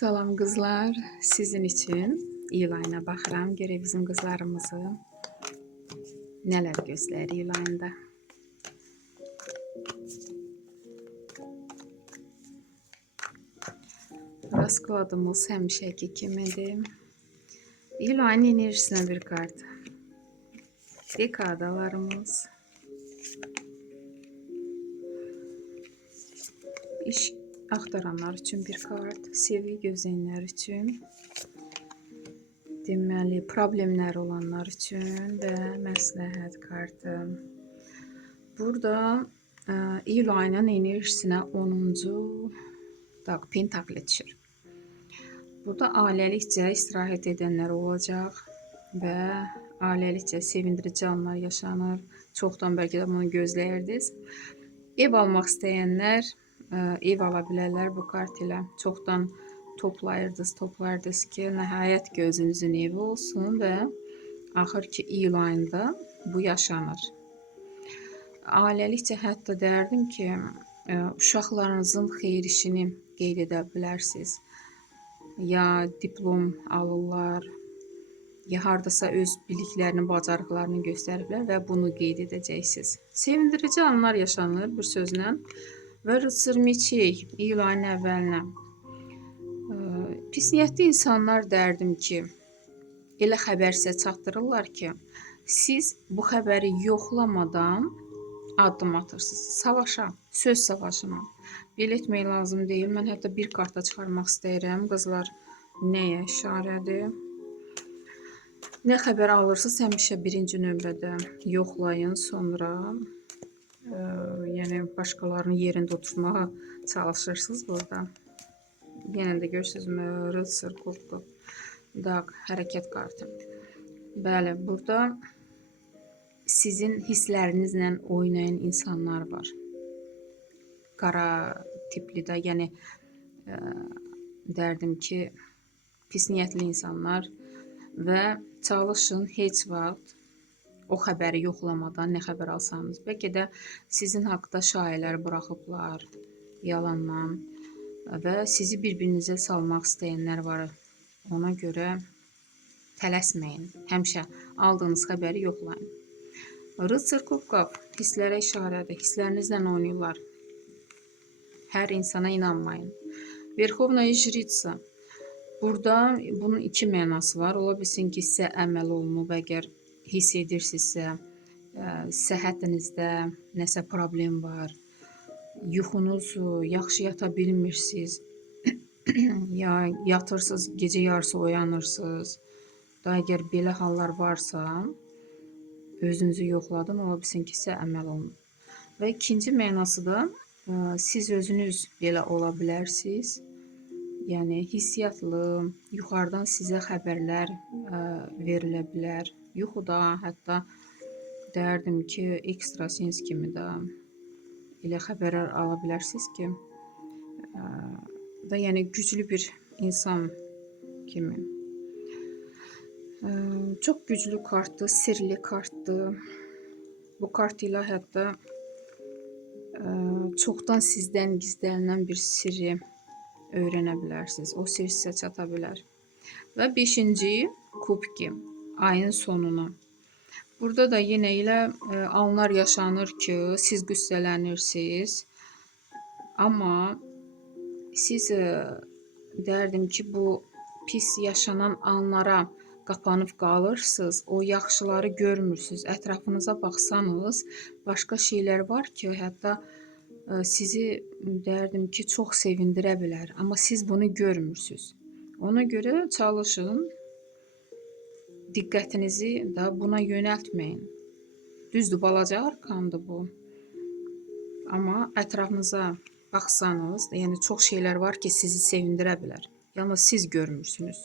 Salam kızlar, sizin için İlayna baxıram. Görək bizim qızlarımızı nələr gözləyir İlayında. Raskladımız həmişəki kimidir. İlayın enerjisinə bir kart. Dekadalarımız. İş axtaranlar üçün bir kart. Sevgi gözləyənlər üçün. Deməli, problemlər olanlar üçün və məsləhət kartı. Burada İlayının enerjisinə 10-cu pentakli düşür. Burada ailəlikcə istirahət edənlər olacaq və ailəlikcə sevindirici anlar yaşanır. Çoxdan bəlkə də bunu gözləyirdiniz. Ev almaq istəyənlər ev ala bilərlər bu kart ilə. Çoxdan toplayırdınız ki, nəhayət gözünüzün evi olsun və axır ki iyul ayında bu yaşanır. Ailəlikcə hətta dərdim ki, uşaqlarınızın xeyir işini qeyd edə bilərsiniz. Ya diplom alırlar, ya hardasa öz biliklərini, bacarıqlarını göstəriblər və bunu qeyd edəcəksiniz. Sevindirici anlar yaşanır bir sözlə. Və rıtsır meçey iyul ayının əvvəlinə. Pis niyyətli insanlar dərdim ki, elə xəbər sizə çatdırırlar ki, siz bu xəbəri yoxlamadan addım atırsınız. Savaşa, söz savaşına. Belə etmək lazım deyil. Mən hətta bir karta çıxarmaq istəyirəm. Qızlar, nəyə işarədir? Nə xəbər alırsınız, həmişə birinci nömrədə yoxlayın, sonra yəni başqalarını yerində oturtmağa çalışırsınız burada. Yenə də görürsünüz, rıtsır kubku. Hərəkət kartı. Bəli, burada sizin hisslərinizlə oynayan insanlar var. Qara tipli də, yəni dərdim ki, pis niyyətli insanlar və çalışın heç vaxt o xəbəri yoxlamadan nə xəbər alsanız. Bəlkə də sizin haqqda şayiələr buraxıblar, yalandan və sizi bir-birinizə salmaq istəyənlər var. Ona görə tələsməyin. Həmişə aldığınız xəbəri yoxlayın. Rıtsır kubkov hisslərə işarədir. Hisslərinizlə oynayırlar. Hər insana inanmayın. Verxovnaya jritsa. Burada bunun iki mənası var. Ola bilsin ki, sizə əməl olunub, əgər hiss edirsinizsə, səhhətinizdə nəsə problem var, yuxunuz yaxşı yata bilmirsiniz, ya yatırsınız, gecə yarısı oyanırsınız. Da əgər belə hallar varsa, özünüzü yoxladın, ola bilsin ki, sizə əməl olunub. Və ikinci mənası da siz özünüz belə ola bilərsiniz. Yəni hissiyatlı, yuxarıdan sizə xəbərlər verilə bilər. Yuxuda, hətta dərdim ki, ekstrasens kimi də elə xəbərlər ala bilərsiniz ki, və yəni güclü bir insan kimi. Çox güclü kartdır, sirli kartdır. Bu kart ilə hətta çoxdan sizdən gizlənilən bir sirri öyrənə bilərsiniz. O sir sizə çata bilər. Və 5-ci kubki, ayın sonuna. Burada da yenə elə anlar yaşanır ki, siz qüssələnirsiniz. Amma siz dərdim ki, bu pis yaşanan anlara qapanıb qalırsınız. O yaxşıları görmürsünüz. Ətrafınıza baxsanız, başqa şeylər var ki, hətta sizi dərdim ki, çox sevindirə bilər. Amma siz bunu görmürsünüz. Ona görə çalışın, diqqətinizi də buna yönəltməyin. Düzdür, balaca arkandır bu. Amma ətrafınıza baxsanız, yəni çox şeylər var ki, sizi sevindirə bilər. Yalnız siz görmürsünüz.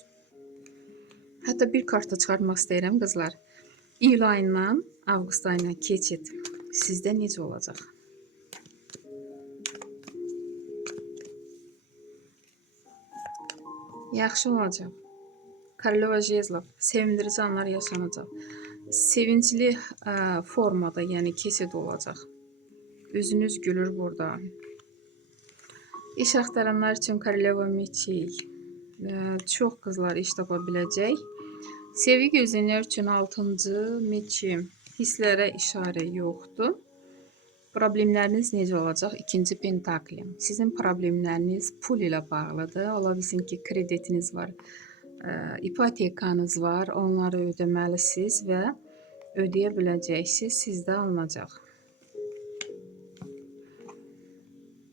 Hətta bir karta çıxartmaq istəyirəm, qızlar. İyul ayından avqust ayına keçid sizdə necə olacaq? Yaxşı olacaq. Koroleva jezlov, sevindirici anlar yaşanacaq. Sevincli formada, yəni keçid olacaq. Üzünüz gülür burada. İş axtaranlar üçün Koroleva meçey. Çox qızlar iş tapa biləcək. Sevgi gözləyənlər üçün 6-cı meçi hisslərə işarə yoxdur. Problemləriniz necə olacaq? 2-ci pentakli. Sizin problemləriniz pul ilə bağlıdır. Ola bilsin ki, kreditiniz var, ipotekanız var, onları ödəməlisiniz və ödəyə biləcəksiniz, sizdə alınacaq.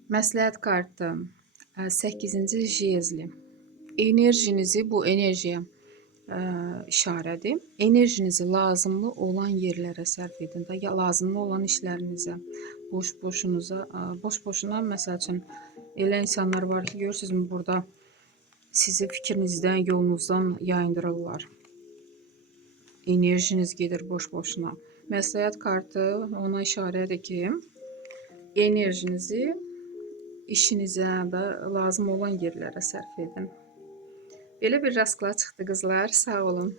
Məsləhət kartı 8-ci jezli. Enerjinizi, bu enerjiyə işarədir. Enerjinizi lazımlı olan yerlərə sərf edin də, ya lazımlı olan işlərinizə, boş-boşuna məsəl üçün elə insanlar var ki, görürsünüzmü burada sizi fikrinizdən, yolunuzdan yayındırırlar. Enerjiniz gedir boş-boşuna. Məsləhət kartı ona işarədir ki, enerjinizi işinizə və lazım olan yerlərə sərf edin. Belə bir rastlar çıxdı qızlar. Sağ olun.